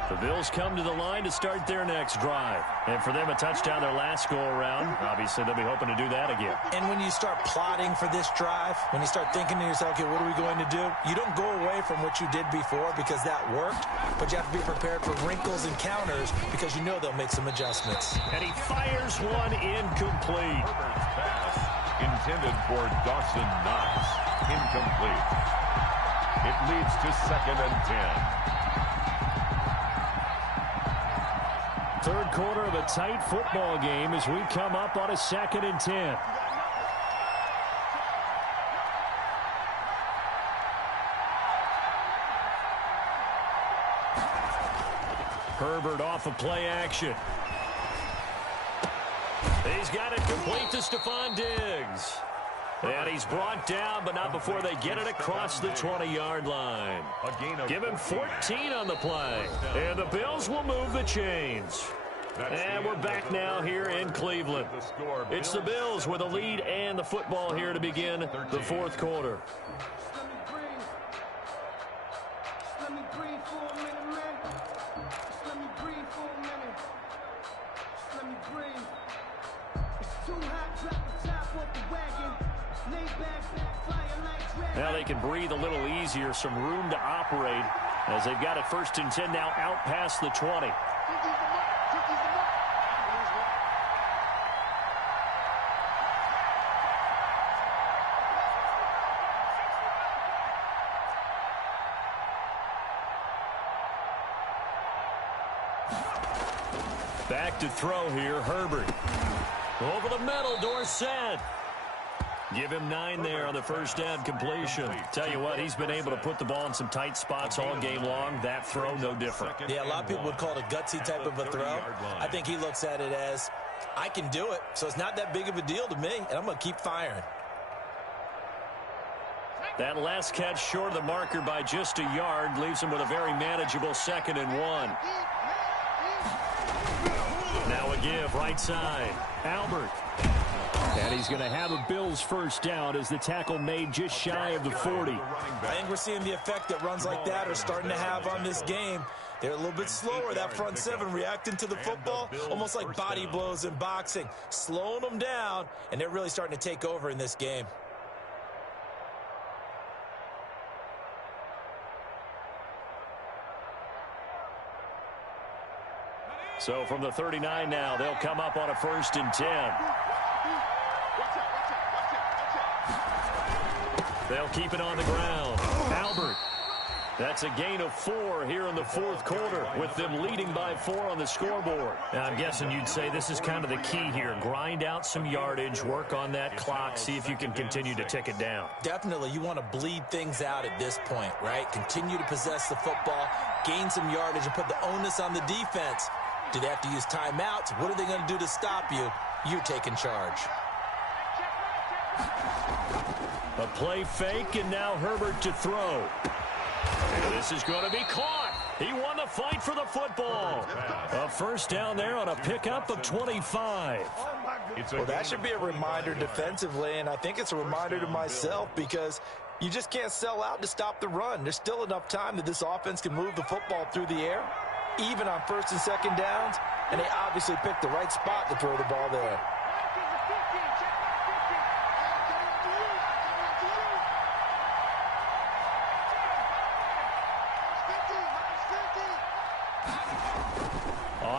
The Bills come to the line to start their next drive. And for them, a touchdown their last go-around. Obviously, they'll be hoping to do that again. And when you start plotting for this drive, when you start thinking to yourself, okay, what are we going to do? You don't go away from what you did before because that worked, but you have to be prepared for wrinkles and counters because you know they'll make some adjustments. And he fires one incomplete. Pass intended for Dawson Knox. Incomplete. It leads to 2nd and 10. Third quarter of a tight football game as we come up on a 2nd and 10. Herbert off of play action. He's got it complete to Stephon Diggs. And he's brought down, but not before they get it across the 20-yard line. Give him 14 on the play. And the Bills will move the chains. And we're back now here in Cleveland. It's the Bills with a lead and the football here to begin the fourth quarter. Now they can breathe a little easier, some room to operate as they've got it 1st and 10 now out past the 20. Back to throw here, Herbert. Over the middle, Dorsett. Give him 9 there on the first down completion. Tell you what, he's been able to put the ball in some tight spots all game long. That throw, no different. Yeah, a lot of people would call it a gutsy type of a throw. I think he looks at it as, I can do it, so it's not that big of a deal to me, and I'm going to keep firing. That last catch short of the marker by just a yard leaves him with a very manageable 2nd and 1. Now a give, right side. Albert. And he's going to have a Bills first down as the tackle made just shy of the 40. I think we're seeing the effect that runs like that are starting to have on this game. They're a little bit slower, that front 7 reacting to the football, almost like body blows in boxing, slowing them down, and they're really starting to take over in this game. So from the 39 now, they'll come up on a 1st and 10. They'll keep it on the ground. Albert. That's a gain of 4 here in the fourth quarter with them leading by 4 on the scoreboard. Now, I'm guessing you'd say this is kind of the key here. Grind out some yardage, work on that clock, see if you can continue to tick it down. Definitely. You want to bleed things out at this point, right? Continue to possess the football, gain some yardage, and put the onus on the defense. Do they have to use timeouts? What are they going to do to stop you? You're taking charge. A play fake, and now Herbert to throw. And this is going to be caught. He won the fight for the football. A first down there on a pickup of 25. Well, that should be a reminder defensively, and I think it's a reminder to myself because you just can't sell out to stop the run. There's still enough time that this offense can move the football through the air, even on 1st and 2nd downs, and they obviously picked the right spot to throw the ball there.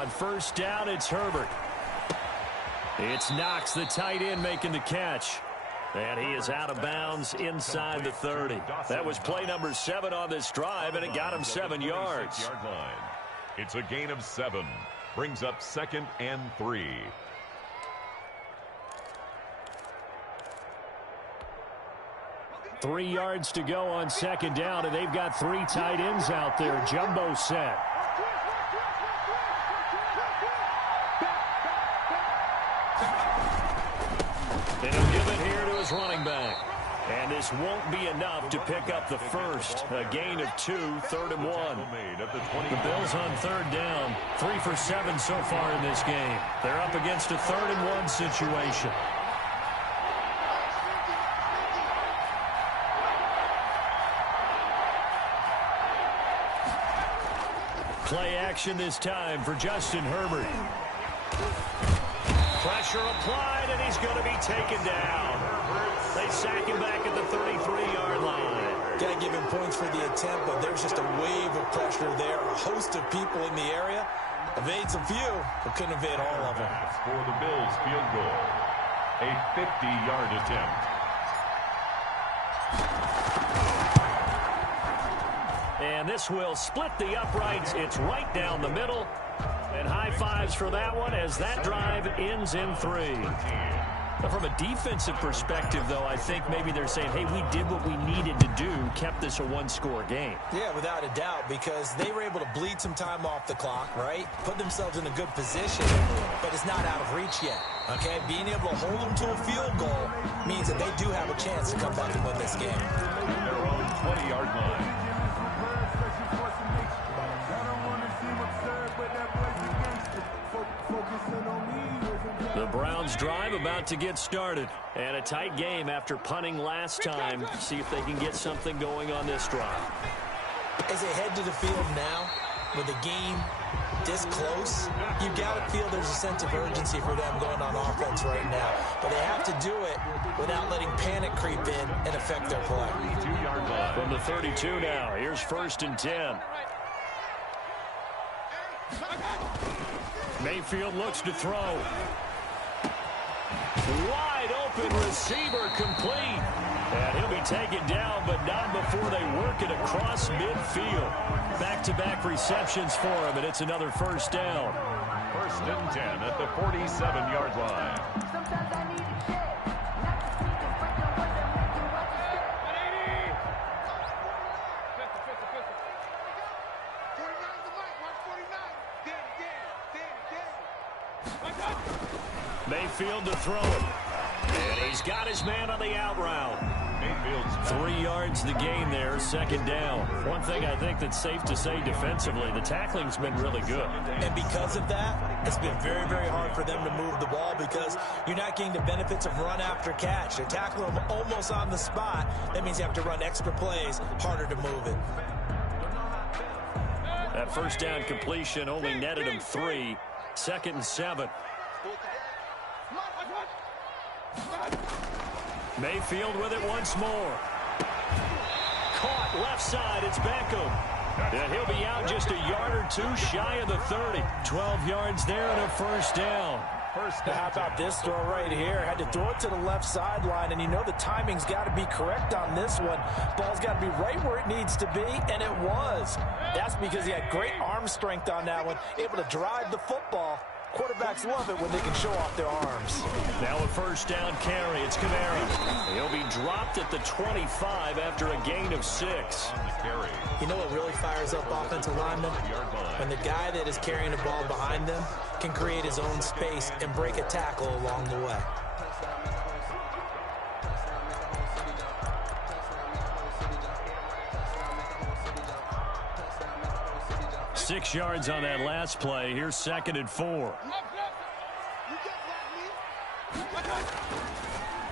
On first down, it's Herbert. It's Knox, the tight end, making the catch. And he is out of bounds inside the 30. That was play number 7 on this drive, and it got him 7 yards. It's a gain of 7. Brings up 2nd and 3. Three yards to go on second down, and they've got 3 tight ends out there. Jumbo set. And he'll give it here to his running back. And this won't be enough to pick up the first. A gain of 2, 3rd and 1. The Bills on 3rd down. 3 for 7 so far in this game. They're up against a 3rd and 1 situation. Play action this time for Justin Herbert. Pressure applied, and he's going to be taken down. They sack him back at the 33-yard line. Got to give him points for the attempt, but there's just a wave of pressure there. A host of people in the area. Evades a few, but couldn't evade all of them. For the Bills field goal. A 50-yard attempt. And this will split the uprights. It's right down the middle. And high fives for that one as that drive ends in 3. Now, from a defensive perspective, though, I think maybe they're saying, hey, we did what we needed to do, kept this a 1-score game. Yeah, without a doubt, because they were able to bleed some time off the clock, right? Put themselves in a good position, but it's not out of reach yet, okay? Being able to hold them to a field goal means that they do have a chance to come back and win this game. Their own 20-yard line. The Browns drive about to get started. And a tight game after punting last time. See if they can get something going on this drive. As they head to the field now, with the game this close, you got to feel there's a sense of urgency for them going on offense right now. But they have to do it without letting panic creep in and affect their play. 2-yard line. From the 32 now, here's 1st and 10. Mayfield looks to throw. Wide open receiver complete. And he'll be taken down, but not before they work it across midfield. Back-to-back receptions for him, and it's another 1st down. 1st and 10 at the 47-yard line. Mayfield to throw it. And he's got his man on the out route. 3 yards the gain there, 2nd down. One thing I think that's safe to say defensively, the tackling's been really good. And because of that, it's been very, very hard for them to move the ball because you're not getting the benefits of run after catch. They tackle them almost on the spot. That means you have to run extra plays, harder to move it. That 1st down completion only netted him 3. 2nd and 7. Mayfield with it once more. Caught left side. It's Beckham. And he'll be out just a yard or 2 shy of the 30. 12 yards there and a 1st down. How about this throw right here? Had to throw it to the left sideline, and you know the timing's got to be correct on this one. Ball's got to be right where it needs to be, and it was. That's because he had great arm strength on that one, able to drive the football. Quarterbacks love it when they can show off their arms. Now a 1st down carry. It's Kamara. He'll be dropped at the 25 after a gain of 6. You know what really fires up offensive linemen? When the guy that is carrying the ball behind them can create his own space and break a tackle along the way. Six yards on that last play. Here's 2nd and 4.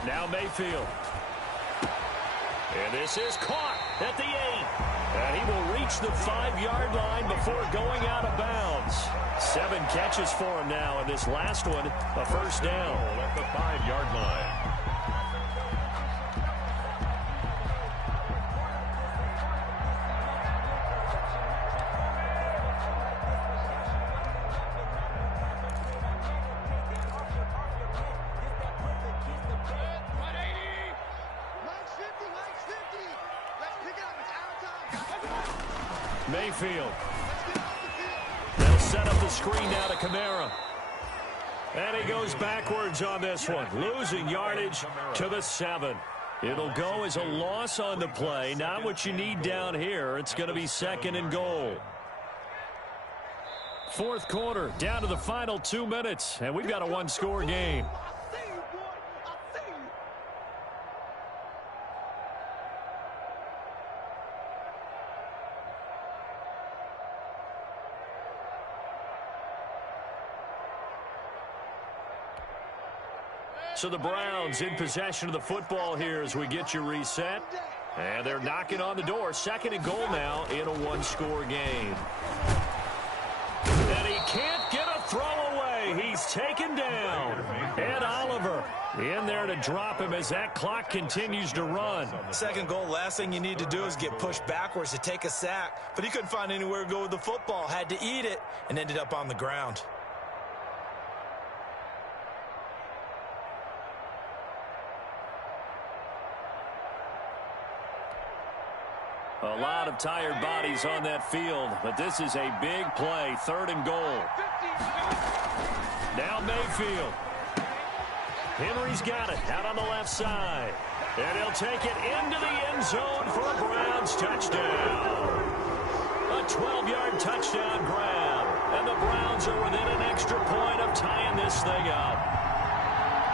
Now Mayfield. And this is caught at the 8. And he will reach the 5-yard line before going out of bounds. 7 catches for him now, and this last one, a 1st down. At the 5-yard line. Mayfield. They'll set up the screen now to Kamara. And he goes backwards on this one, losing yardage to the 7. It'll go as a loss on the play. Not what you need down here. It's going to be 2nd and goal. Fourth quarter, down to the final 2 minutes, and we've got a one-score game. So the Browns in possession of the football here as we get you reset. And they're knocking on the door. 2nd and goal now in a one-score game. And he can't get a throw away. He's taken down. Ed Oliver in there to drop him as that clock continues to run. 2nd goal, last thing you need to do is get pushed backwards to take a sack. But he couldn't find anywhere to go with the football. Had to eat it and ended up on the ground. A lot of tired bodies on that field, but this is a big play. 3rd and goal. Now Mayfield. Henry's got it out on the left side. And he'll take it into the end zone for a Browns touchdown. A 12-yard touchdown grab. And the Browns are within an extra point of tying this thing up.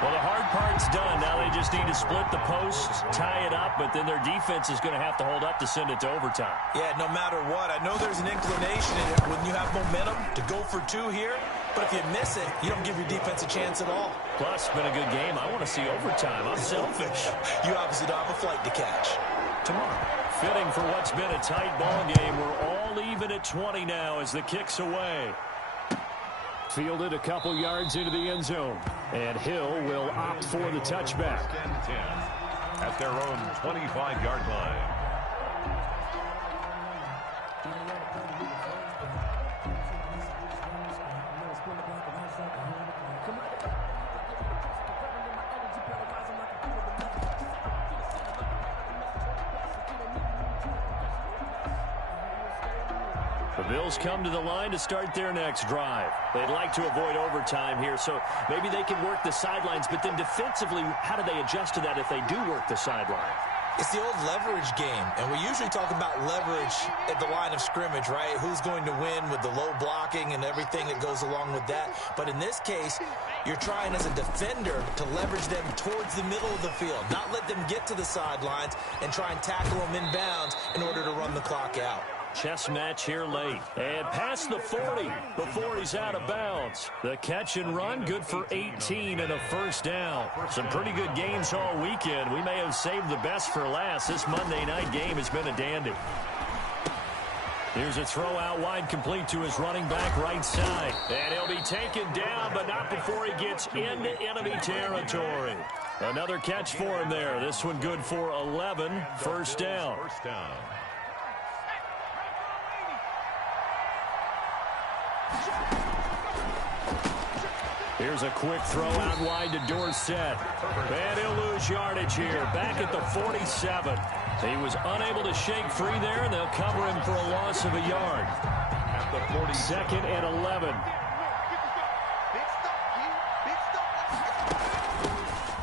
Well, the hard part's done. Now they just need to split the posts, tie it up, but then their defense is going to have to hold up to send it to overtime. Yeah, no matter what. I know there's an inclination in it when you have momentum to go for 2 here, but if you miss it, you don't give your defense a chance at all. Plus, it's been a good game. I want to see overtime. I'm selfish. You obviously don't have a flight to catch. Tomorrow. Fitting for what's been a tight ball game. We're all even at 20 now as the kick's away. Fielded a couple yards into the end zone. And Hill will opt for the touchback. At their own 25-yard line. The Bills come to the line to start their next drive. They'd like to avoid overtime here, so maybe they can work the sidelines, but then defensively, how do they adjust to that if they do work the sideline? It's the old leverage game, and we usually talk about leverage at the line of scrimmage, right? Who's going to win with the low blocking and everything that goes along with that. But in this case, you're trying as a defender to leverage them towards the middle of the field, not let them get to the sidelines and try and tackle them inbounds in order to run the clock out. Chess match here late. And past the 40 before he's out of bounds. The catch and run, good for 18 and a first down. Some pretty good games all weekend. We may have saved the best for last. This Monday night game has been a dandy. Here's a throw out wide, complete to his running back right side. And he'll be taken down, but not before he gets into enemy territory. Another catch for him there. This one good for 11. First down. Here's a quick throw out wide to Dorsett. And he'll lose yardage here. Back at the 47. He was unable to shake free there, and they'll cover him for a loss of a yard. At the 42nd and 11.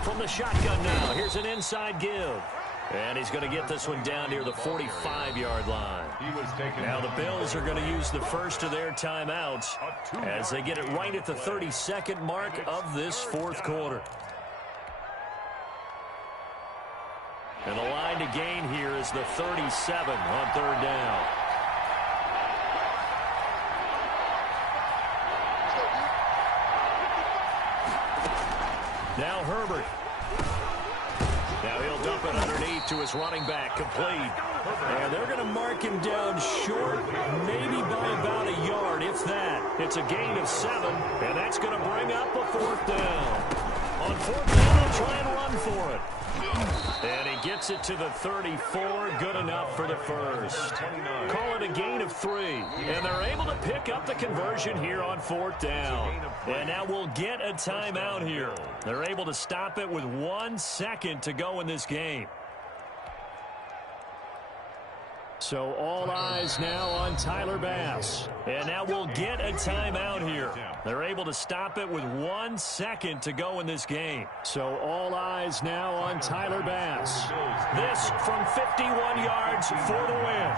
From the shotgun now, here's an inside give. And he's going to get this one down near the 45-yard line. Now the Bills are going to use the first of their timeouts as they get it right at the 32nd mark of this fourth quarter. And the line to gain here is the 37 on 3rd down. Now Herbert. Now he'll dump it underneath to his running back, complete. And they're going to mark him down short, maybe by about a yard, if that. It's a gain of 7, and that's going to bring up a 4th down. On 4th down, he'll try and run for it. And he gets it to the 34, good enough for the first. Call it a gain of 3, and they're able to pick up the conversion here on 4th down. And now we'll get a timeout here. They're able to stop it with 1 second to go in this game. So all eyes now on Tyler Bass. And now we'll get a timeout here. They're able to stop it with 1 second to go in this game. So all eyes now on Tyler Bass. This from 51 yards for the win.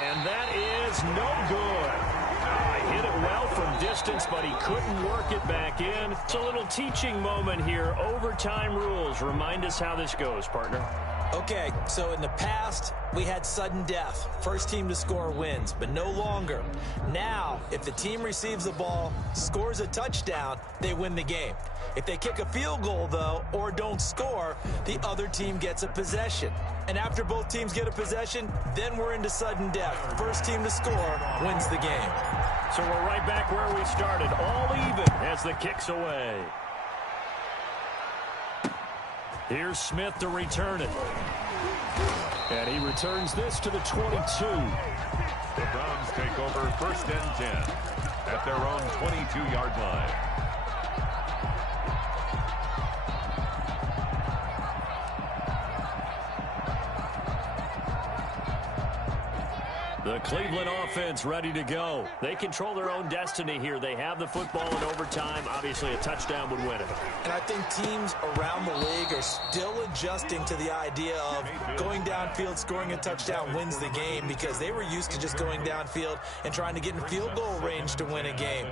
And that is no good. Hit it well from distance, but he couldn't work it back in. It's a little teaching moment here. Overtime rules. Remind us how this goes, partner. Okay, so in the past, we had sudden death. First team to score wins, but no longer. Now, if the team receives the ball, scores a touchdown, they win the game. If they kick a field goal, though, or don't score, the other team gets a possession. And after both teams get a possession, then we're into sudden death. First team to score wins the game. So we're right back where we started, all even as the kick's away. Here's Smith to return it. And he returns this to the 22. The Browns take over 1st and 10 at their own 22-yard line. The Cleveland offense ready to go. They control their own destiny here. They have the football in overtime. Obviously, a touchdown would win it. And I think teams around the league are still adjusting to the idea of going downfield, scoring a touchdown wins the game, because they were used to just going downfield and trying to get in field goal range to win a game.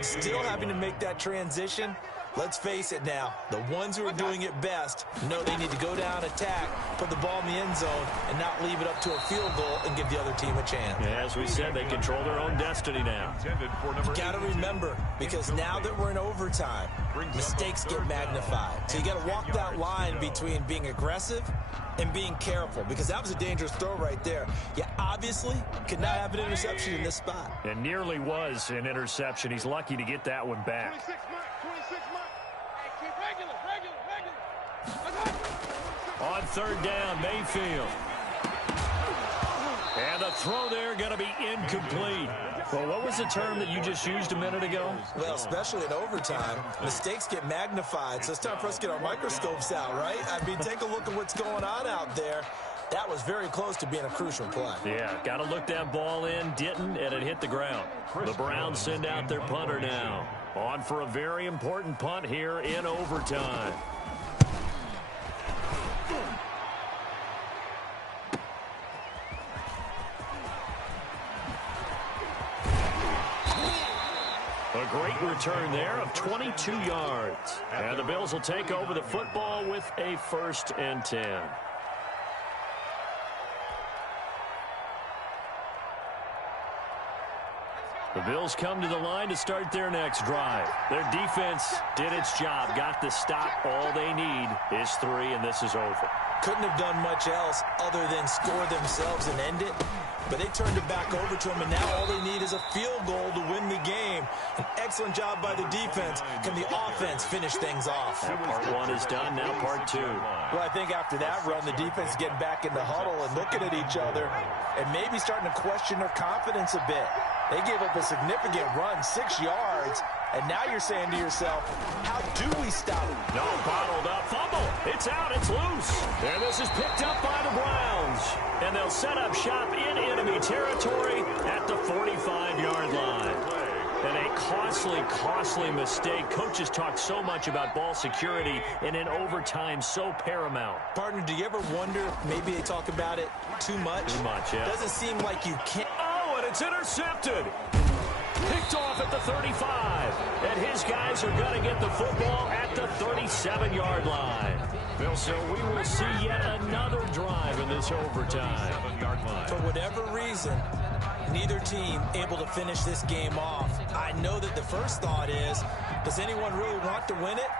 Still having to make that transition. Let's face it now, the ones who are doing it best know they need to go down, attack, put the ball in the end zone, and not leave it up to a field goal and give the other team a chance. Yeah, as we said, they control their own destiny now. You got to remember, because now that we're in overtime, mistakes get magnified. So you got to walk that line between being aggressive and being careful, because that was a dangerous throw right there. You obviously could not have an interception in this spot. It nearly was an interception. He's lucky to get that one back. 26 mark. Hey, keep regular. On 3rd down, Mayfield. And the throw there going to be incomplete. Well, what was the term that you just used a minute ago? Well, especially in overtime, mistakes get magnified. So it's time for us to get our microscopes out, right? I mean, take a look at what's going on out there. That was very close to being a crucial play. Yeah, got to look that ball in, didn't, and it hit the ground. The Browns send out their punter now. On for a very important punt here in overtime. A great return there of 22 yards. And the Bills will take over the football with a 1st and 10. The Bills come to the line to start their next drive. Their defense did its job, got the stop. All they need is 3, and this is over. Couldn't have done much else other than score themselves and end it. But they turned it back over to them, and now all they need is a field goal to win the game. An excellent job by the defense. Can the offense finish things off? Part 1 is done, now part 2. Well, I think after that run, the defense is getting back in the huddle and looking at each other and maybe starting to question their confidence a bit. They gave up a significant run, 6 yards, and now you're saying to yourself, how do we stop it? No, bottled up, fumble. It's out, it's loose. And this is picked up by the Browns. And they'll set up shop in enemy territory at the 45-yard line. And a costly mistake. Coaches talk so much about ball security, and in overtime, so paramount. Partner, do you ever wonder, maybe they talk about it too much? Too much, yeah. Doesn't seem like you can't. Oh, and it's intercepted. Picked off at the 35. And his guys are going to get the football at the 37-yard line. So we will see yet another drive in this overtime. For whatever reason, neither team able to finish this game off. I know that the first thought is, does anyone really want to win it?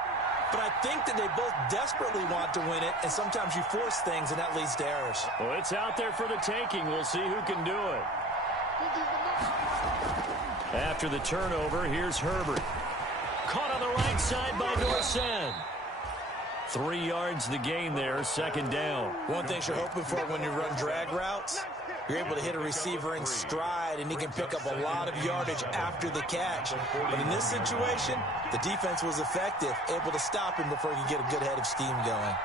But I think that they both desperately want to win it, and sometimes you force things, and that leads to errors. Well, it's out there for the taking. We'll see who can do it. After the turnover, here's Herbert. Caught on the right side by Dorsett. 3 yards the gain there, second down. One thing you're hoping for when you run drag routes, you're able to hit a receiver in stride, and he can pick up a lot of yardage after the catch. But in this situation, the defense was effective, able to stop him before he could get a good head of steam going.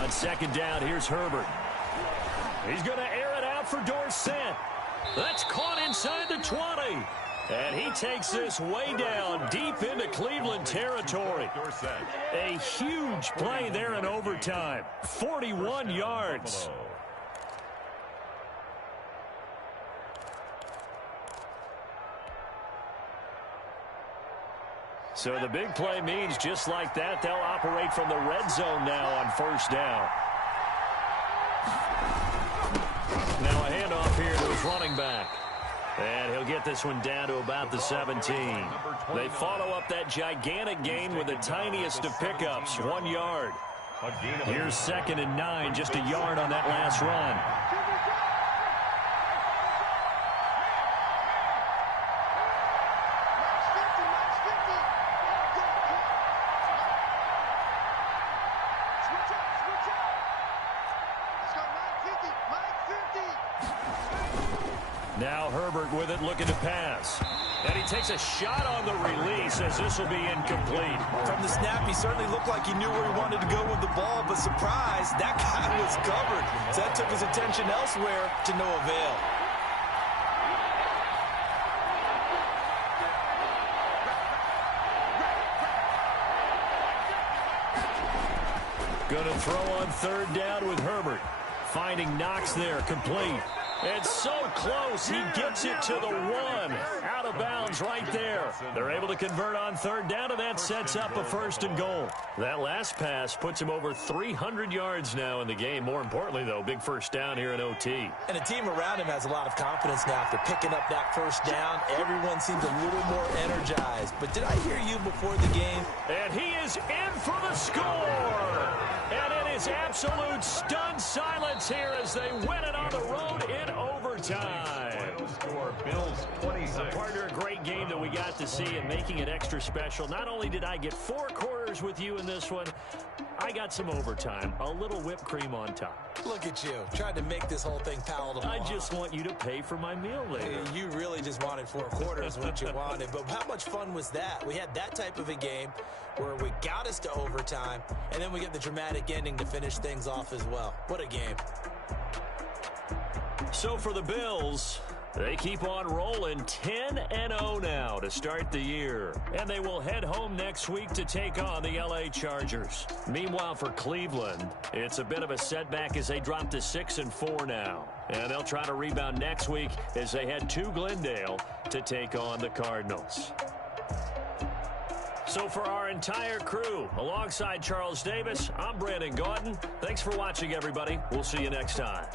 On second down, here's Herbert. He's going to air it out for Dorsett. That's caught inside the 20. And he takes this way down deep into Cleveland territory. A huge play there in overtime. 41 yards. So the big play means just like that, they'll operate from the red zone now on first down. Now a handoff here to his running back. And he'll get this one down to about the 17. They follow up that gigantic gain with the tiniest of pickups, 1 yard. Here's 2nd and 9, just a yard on that last run. Now Herbert with it, looking to pass. And he takes a shot on the release as this will be incomplete. From the snap, he certainly looked like he knew where he wanted to go with the ball, but surprise, that guy was covered. So that took his attention elsewhere to no avail. Going to throw on third down with Herbert. Finding Knox there, complete. And so close, he gets it to the 1. Out of bounds right there. They're able to convert on third down, and that sets up a 1st and goal. That last pass puts him over 300 yards now in the game. More importantly, though, big first down here in OT. And the team around him has a lot of confidence now after picking up that first down. Everyone seems a little more energized. But did I hear you before the game? And he is in for the score. And it is absolute stunned silence here as they win it on the road in overtime. Score Bills 26. Partner, a great game that we got to see and making it extra special. Not only did I get 4 quarters with you in this one, I got some overtime, a little whipped cream on top. Look at you, trying to make this whole thing palatable. I just want you to pay for my meal later. You really just wanted 4 quarters, what you wanted. But how much fun was that? We had that type of a game where we got us to overtime, and then we get the dramatic ending to finish things off as well. What a game. So for the Bills, they keep on rolling 10-0 now to start the year. And they will head home next week to take on the LA Chargers. Meanwhile, for Cleveland, it's a bit of a setback as they drop to 6-4 now. And they'll try to rebound next week as they head to Glendale to take on the Cardinals. So for our entire crew, alongside Charles Davis, I'm Brandon Gaudin. Thanks for watching, everybody. We'll see you next time.